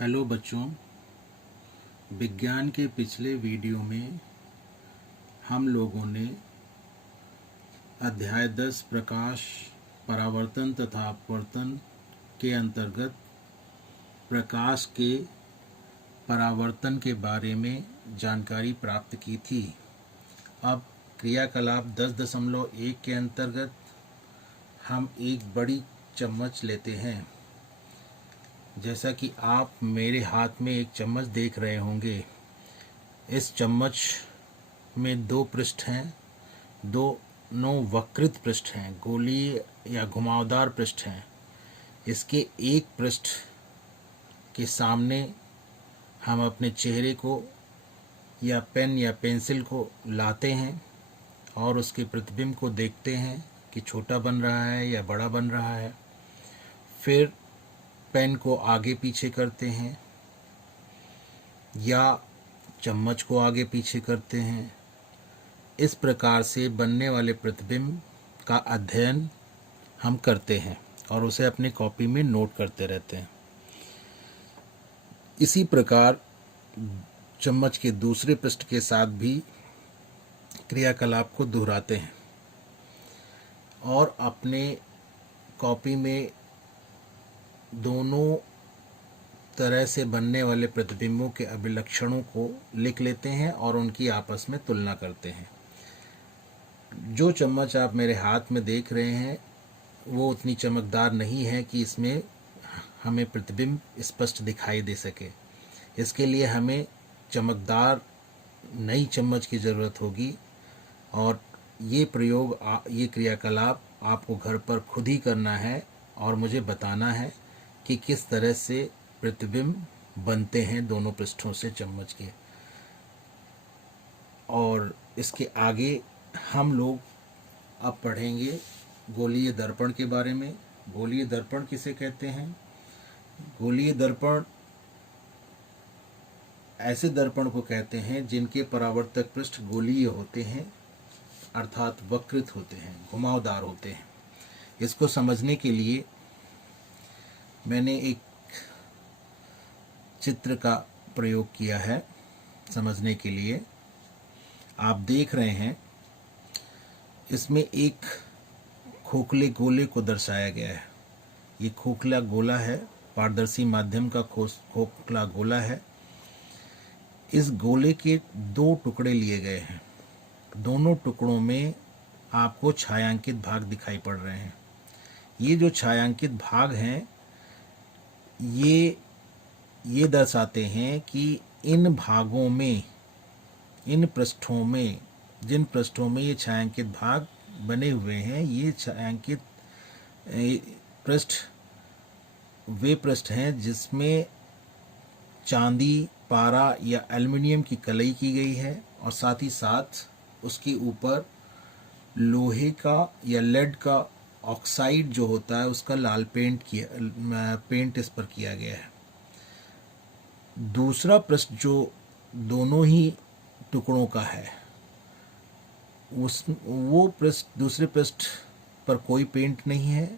Hello बच्चों, विज्ञान के पिछले वीडियो में हम लोगों ने अध्याय 10 प्रकाश परावर्तन तथा अपवर्तन के अंतर्गत प्रकाश के परावर्तन के बारे में जानकारी प्राप्त की थी। अब क्रियाकलाप 10.1 के अंतर्गत हम एक बड़ी चम्मच लेते हैं। जैसा कि आप मेरे हाथ में एक चम्मच देख रहे होंगे, इस चम्मच में दो पृष्ठ हैं, दोनों वक्रित पृष्ठ हैं, गोलीय या घुमावदार पृष्ठ हैं। इसके एक पृष्ठ के सामने हम अपने चेहरे को या पेन या पेंसिल को लाते हैं और उसके प्रतिबिंब को देखते हैं कि छोटा बन रहा है या बड़ा बन रहा है। फिर पेन को आगे पीछे करते हैं या चम्मच को आगे पीछे करते हैं। इस प्रकार से बनने वाले प्रतिबिंब का अध्ययन हम करते हैं और उसे अपनी कॉपी में नोट करते रहते हैं। इसी प्रकार चम्मच के दूसरे पृष्ठ के साथ भी क्रियाकलाप को दोहराते हैं और अपने कॉपी में दोनों तरह से बनने वाले प्रतिबिंबों के अभिलक्षणों को लिख लेते हैं और उनकी आपस में तुलना करते हैं। जो चम्मच आप मेरे हाथ में देख रहे हैं वो उतनी चमकदार नहीं है कि इसमें हमें प्रतिबिंब स्पष्ट दिखाई दे सके। इसके लिए हमें चमकदार नई चम्मच की ज़रूरत होगी और ये प्रयोग, ये क्रियाकलाप आपको घर पर खुद ही करना है और मुझे बताना है कि किस तरह से प्रतिबिंब बनते हैं दोनों पृष्ठों से चम्मच के। और इसके आगे हम लोग अब पढ़ेंगे गोलीय दर्पण के बारे में। गोलीय दर्पण किसे कहते हैं? गोलीय दर्पण ऐसे दर्पण को कहते हैं जिनके परावर्तक पृष्ठ गोलीय होते हैं, अर्थात वक्रित होते हैं, घुमावदार होते हैं। इसको समझने के लिए मैंने एक चित्र का प्रयोग किया है समझने के लिए। आप देख रहे हैं इसमें एक खोखले गोले को दर्शाया गया है। ये खोखला गोला है, पारदर्शी माध्यम का खोखला गोला है। इस गोले के दो टुकड़े लिए गए हैं। दोनों टुकड़ों में आपको छायांकित भाग दिखाई पड़ रहे हैं। ये जो छायांकित भाग हैं ये दर्शाते हैं कि इन भागों में, इन पृष्ठों में, जिन पृष्ठों में ये छायांकित भाग बने हुए हैं, ये छायांकित पृष्ठ वे पृष्ठ हैं जिसमें चांदी, पारा या एल्युमिनियम की कलई की गई है और साथ ही साथ उसके ऊपर लोहे का या लेड का ऑक्साइड जो होता है उसका लाल पेंट इस पर किया गया है। दूसरा पृष्ठ जो दोनों ही टुकड़ों का है, वो पृष्ठ, दूसरे पृष्ठ पर कोई पेंट नहीं है।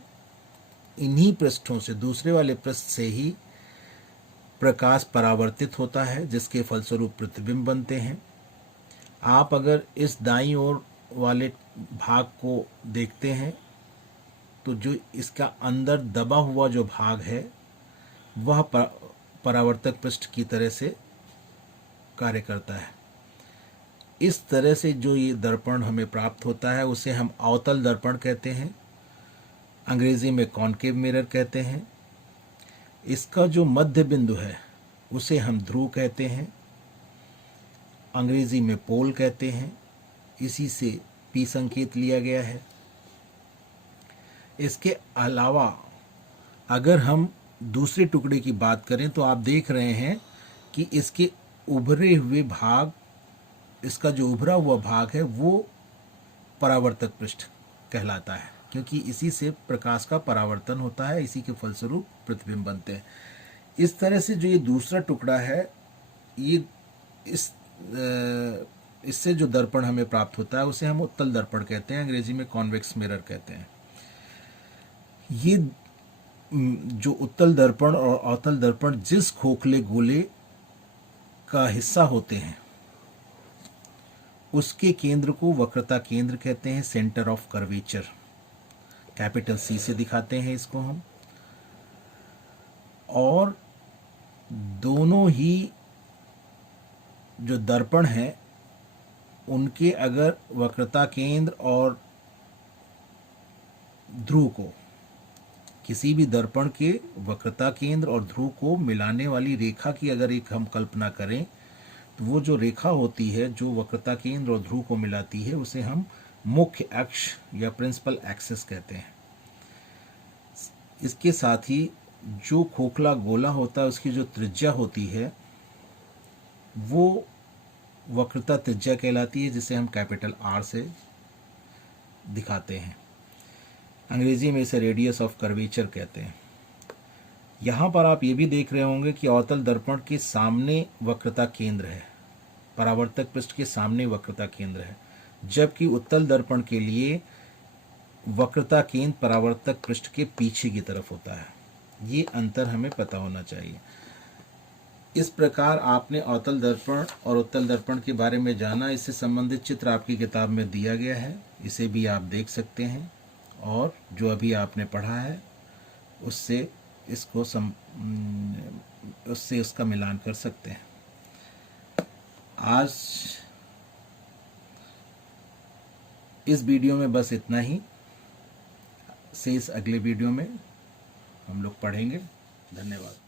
इन्हीं पृष्ठों से, दूसरे वाले पृष्ठ से ही प्रकाश परावर्तित होता है जिसके फलस्वरूप प्रतिबिंब बनते हैं। आप अगर इस दाईं ओर वाले भाग को देखते हैं तो जो इसका अंदर दबा हुआ जो भाग है वह परावर्तक पृष्ठ की तरह से कार्य करता है। इस तरह से जो ये दर्पण हमें प्राप्त होता है उसे हम अवतल दर्पण कहते हैं, अंग्रेजी में कॉनकेव मिरर कहते हैं। इसका जो मध्य बिंदु है उसे हम ध्रुव कहते हैं, अंग्रेजी में पोल कहते हैं। इसी से पी संकेत लिया गया है। इसके अलावा अगर हम दूसरे टुकड़े की बात करें तो आप देख रहे हैं कि इसके उभरे हुए भाग, इसका जो उभरा हुआ भाग है वो परावर्तक पृष्ठ कहलाता है, क्योंकि इसी से प्रकाश का परावर्तन होता है, इसी के फलस्वरूप प्रतिबिंब बनते हैं। इस तरह से जो ये दूसरा टुकड़ा है, ये इससे जो दर्पण हमें प्राप्त होता है उसे हम उत्तल दर्पण कहते हैं, अंग्रेजी में कॉन्वेक्स मिरर कहते हैं। ये जो उत्तल दर्पण और अवतल दर्पण जिस खोखले गोले का हिस्सा होते हैं उसके केंद्र को वक्रता केंद्र कहते हैं, centre of curvature. Capital C से दिखाते हैं इसको हम। और दोनों ही जो दर्पण हैं उनके अगर वक्रता केंद्र और ध्रुव को, किसी भी दर्पण के वक्रता केंद्र और ध्रुव को मिलाने वाली रेखा की अगर एक हम कल्पना करें तो वो जो रेखा होती है जो वक्रता केंद्र और ध्रुव को मिलाती है उसे हम मुख्य अक्ष या प्रिंसिपल एक्सिस कहते हैं। इसके साथ ही जो खोखला गोला होता है उसकी जो त्रिज्या होती है वो वक्रता त्रिज्या कहलाती है, जिसे हम कैपिटल आर से दिखाते हैं। अंग्रेजी में इसे रेडियस ऑफ कर्वेचर कहते हैं। यहाँ पर आप ये भी देख रहे होंगे कि अवतल दर्पण के सामने वक्रता केंद्र है, परावर्तक पृष्ठ के सामने वक्रता केंद्र है, जबकि उत्तल दर्पण के लिए वक्रता केंद्र परावर्तक पृष्ठ के पीछे की तरफ होता है। ये अंतर हमें पता होना चाहिए। इस प्रकार आपने अवतल दर्पण और उत्तल दर्पण के बारे में जाना। इससे संबंधित चित्र आपकी किताब में दिया गया है, इसे भी आप देख सकते हैं और जो अभी आपने पढ़ा है उससे उसका मिलान कर सकते हैं। आज इस वीडियो में बस इतना ही। शेष अगले वीडियो में हम लोग पढ़ेंगे। धन्यवाद।